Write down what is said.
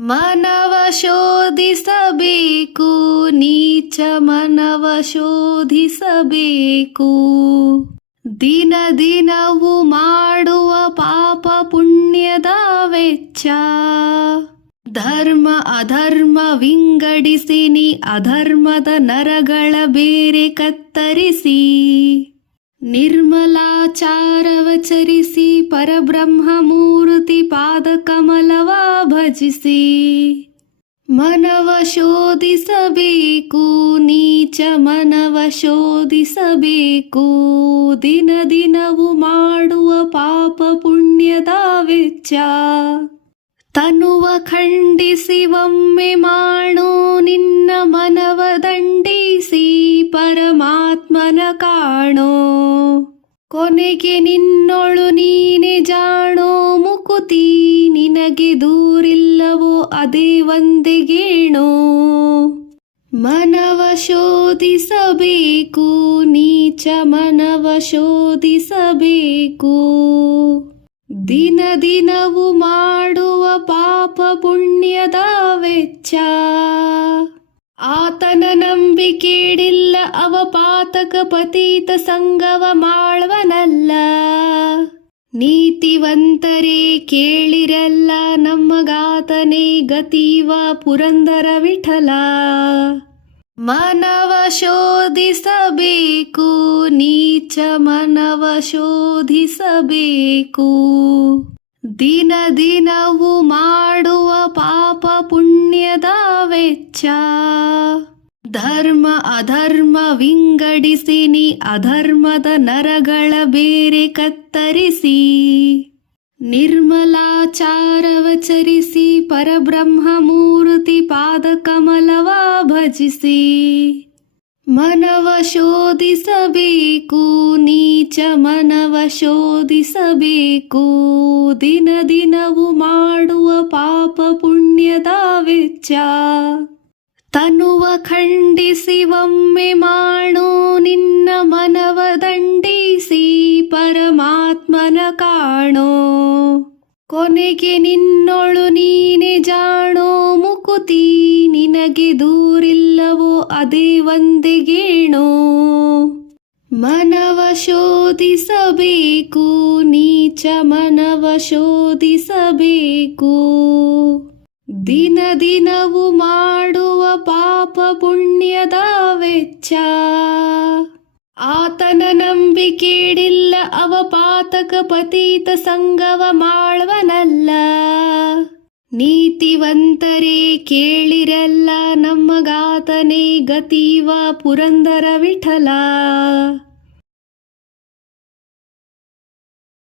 ಮನವ ಶೋಧಿಸಬೇಕು, ನೀಚ ಮನವ ಶೋಧಿಸಬೇಕು. ದಿನ ದಿನವೂ ಮಾಡುವ ಪಾಪ ಪುಣ್ಯದ ವೆಚ್ಚ. ಧರ್ಮ ಅಧರ್ಮ ವಿಂಗಡಿಸಿ ನೀ ಅಧರ್ಮದ ನರಗಳ ಬೇರೆ ಕತ್ತರಿಸಿ. ನಿರ್ಮಲಾಚಾರವಚರಿಸಿ ಪರಬ್ರಹ್ಮ ಮೂರ್ತಿ ಪಾದ ಕಮಲವ ಭಜಿಸಿ. ಮನವ ಶೋಧಿಸಬೇಕು, ನೀಚ ಮನವ ಶೋಧಿಸಬೇಕು. ದಿನ ದಿನವೂ ಮಾಡುವ ಪಾಪ ಪುಣ್ಯದ ವೆಚ್ಚ. ತನುವ ಖಂಡಿಸಿ ಒಮ್ಮೆ ಮಾಡು ನಿನ್ನ ಮನವ ದಂಡಿಸಿ. ಪರಮಾತ್ಮನ ಕಾಣೋ ಕೊನೆಗೆ ನಿನ್ನೊಳು ನೀನೆ ಜಾಣೋ. ಮುಕುತಿ ನಿನಗೆ ದೂರಿಲ್ಲವೋ ಅದೇ ಒಂದಿಗೇಣೋ. ಮನವ ಶೋಧಿಸಬೇಕು, ನೀಚ ಮನವ ಶೋಧಿಸಬೇಕು. ದಿನ ದಿನವೂ ಮಾಡುವ ಪಾಪ ಪುಣ್ಯದ ವೆಚ್ಚ. ಆತನ ನಂಬಿಕೆಡಿಲ್ಲ ಅವ ಪಾತಕ ಪತೀತ ಸಂಗವ ಮಾಳ್ವನಲ್ಲ. ನೀತಿವಂತರೇ ಕೇಳಿರಲ್ಲ ನಮ್ಮಗಾತನೇ ಗತೀವ ಪುರಂದರ ವಿಠಲ. ಮನವ ಶೋಧಿಸಬೇಕು, ನೀಚ ಮನವ ಶೋಧಿಸಬೇಕು. ದಿನ ದಿನವೂ ಮಾಡುವ ಪಾಪ ಪುಣ್ಯದ ವೆಚ್ಚ. ಧರ್ಮ ಅಧರ್ಮ ವಿಂಗಡಿಸಿ ನೀ ಅಧರ್ಮದ ನರಗಳ ಬೇರೆ ಕತ್ತರಿಸಿ. ನಿರ್ಮಲಾಚಾರವಚರಿಸಿ ಪರಬ್ರಹ್ಮ ಮೂರ್ತಿ ಪಾದ ಕಮಲವ ಭಜಿಸಿ. ಮನವ ಶೋಧಿಸಬೇಕು, ನೀಚ ಮನವ ಶೋಧಿಸಬೇಕು. ದಿನ ದಿನವೂ ಮಾಡುವ ಪಾಪ ಪುಣ್ಯದ ವೆಚ್ಚ. ತನುವ ಖಂಡಿಸಿ ಒಮ್ಮೆ ಮಾಡು ನಿನ್ನ ಮನವ ದಂಡಿಸಿ. ಪರಮಾತ್ಮನ ಕಾಣೋ ಕೊನೆಗೆ ನಿನ್ನೊಳು ನೀನೆ ಜಾಣೋ. ಮುಕುತಿ ನಿನಗೆ ದೂರಿಲ್ಲವೋ ಅದೇ ಒಂದಿಗೇಣೋ. ಮನವ ಶೋಧಿಸಬೇಕು, ನೀಚ ಮನವ ಶೋಧಿಸಬೇಕು. ದಿನ ದಿನವೂ ಮಾಡುವ ಪಾಪ ಪುಣ್ಯದ ವೆಚ್ಚ. ಆತನ ನಂಬಿಕೆಡಿಲ್ಲ ಅವ ಪಾತಕ ಪತೀತ ಸಂಗವ ಮಾಳ್ವನಲ್ಲ. ನೀತಿವಂತರೇ ಕೇಳಿರಲ್ಲ ನಮ್ಮಗಾತನೇ ಗತೀವ ಪುರಂದರ ವಿಠಲ.